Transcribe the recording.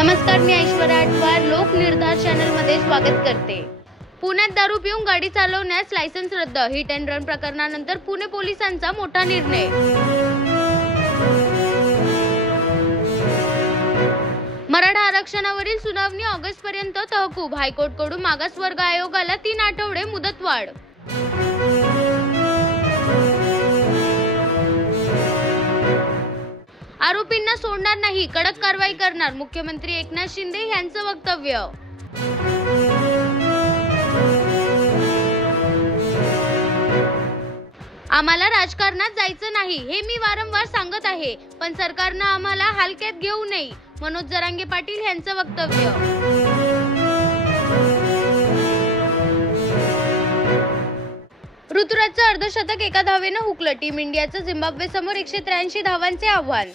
नमस्कार, मी ऐश्वर्या आटवार लोकनिर्धार चॅनल मध्ये स्वागत करते। पुण्यात दारू पिऊन गाडी चालवण्यास लायसन्स रद्द। हिट अँड रन प्रकरणानंतर पुणे पोलिसांचा मोठा निर्णय। मराठा आरक्षणावरील सुनावणी ऑगस्ट पर्यंत तहकूब। हायकोर्टाकडून मागासवर्ग आयोगाला 3 आठवडे मुदतवाढ। आरोपींना सोडणार नाही, कडक कारवाई करणार, मुख्यमंत्री एकनाथ शिंदे यांचं वक्तव्य। आम्हाला राजकारणात जायचं नाही हे मी वारंवार सांगत आहे, पण सरकारनं आम्हाला हलक्यात घेऊ नये, मनोज जरांगे पाटील यांचं वक्तव्य। ऋतुराजचं अर्धशतक एका धावेनं हुकलं। टीम इंडियाचं झिम्बाब्वे समोर 183 धावांचे आव्हान।